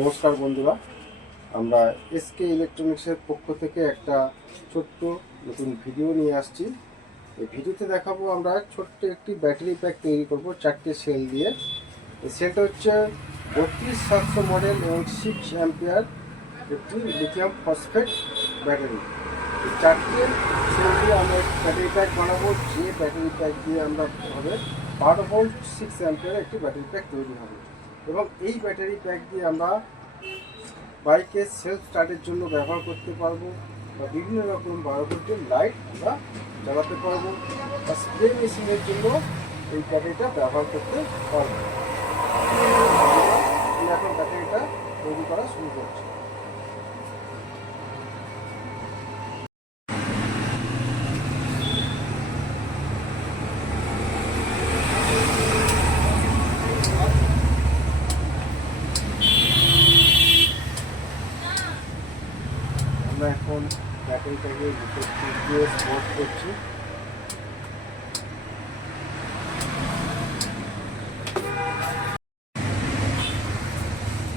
নমস্কার বন্ধুরা, আমরা এসকে ইলেকট্রনিক্সের পক্ষ থেকে একটা ছোট্ট নতুন ভিডিও নিয়ে আসছি। এই ভিডিওতে দেখাবো আমরা ছোট্ট একটি ব্যাটারি প্যাক তৈরি করব 4টে সেল দিয়ে। এই সেলটা হচ্ছে 3200 মডেল এবং 6 অ্যাম্পিয়ার একটি লিথিয়াম ফসফেট ব্যাটারি। এই 4টে সেল দিয়ে আমরা ব্যাটারি প্যাক বানাবো, যে ব্যাটারি প্যাক দিয়ে আমরা হবে 12 ভোল্ট 6 অ্যাম্পিয়ার একটি ব্যাটারি প্যাক তৈরি হবে। এবং এই ব্যাটারি প্যাক দিয়ে আমরা বাইকের সেলফ স্টার্টের জন্য ব্যবহার করতে পারবো, বা বিভিন্ন রকম 12 ভোল্টের লাইট আমরা জ্বালাতে পারবো, বা স্প্রে মেশিনের জন্য এই ব্যাটারিটা ব্যবহার করতে পারবো। এখন ব্যাটারিটা তৈরি করা শুরু করছি। আমরা এখন ব্যাটারিটাকে ভিতর দিয়ে স্পোর্ট করছি।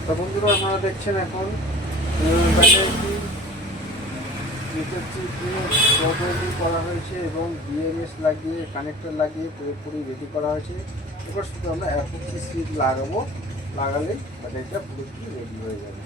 তো বন্ধুরা, আপনারা দেখছেন এখন ব্যাটারিটি ভিতর দিয়ে তৈরি করা হয়েছে এবং বিএমএস লাগিয়ে কানেক্টর লাগিয়ে পুরোপুরি রেডি করা হয়েছে। এবার শুধু আমরা অ্যাপোক্সি সিট লাগালেই ব্যাটারিটা পুরোপুরি রেডি হয়ে যাবে।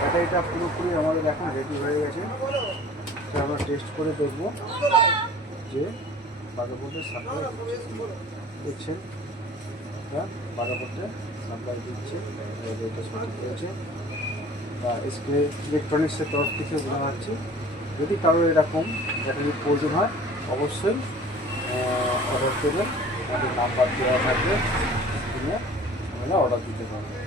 ব্যাটারিটা পুরোপুরি আমাদের এখন রেডি হয়ে গেছে। তো আমরা টেস্ট করে দেখব যে 12 ভোল্টের সাপ্লাই দেখছেন, 12 ভোল্টের সাপ্লাই দিচ্ছে, এটা সঠিক হয়েছে বা এসকে ইলেকট্রনিক্সের তরফ থেকে জানাচ্ছি। যদি কারোর এরকম ব্যাটারির প্রয়োজন হয় অবশ্যই অর্ডার দেবেন, আমাদের নাম্বার দেওয়া থাকবে, আপনারা অর্ডার দিতে পারবেন।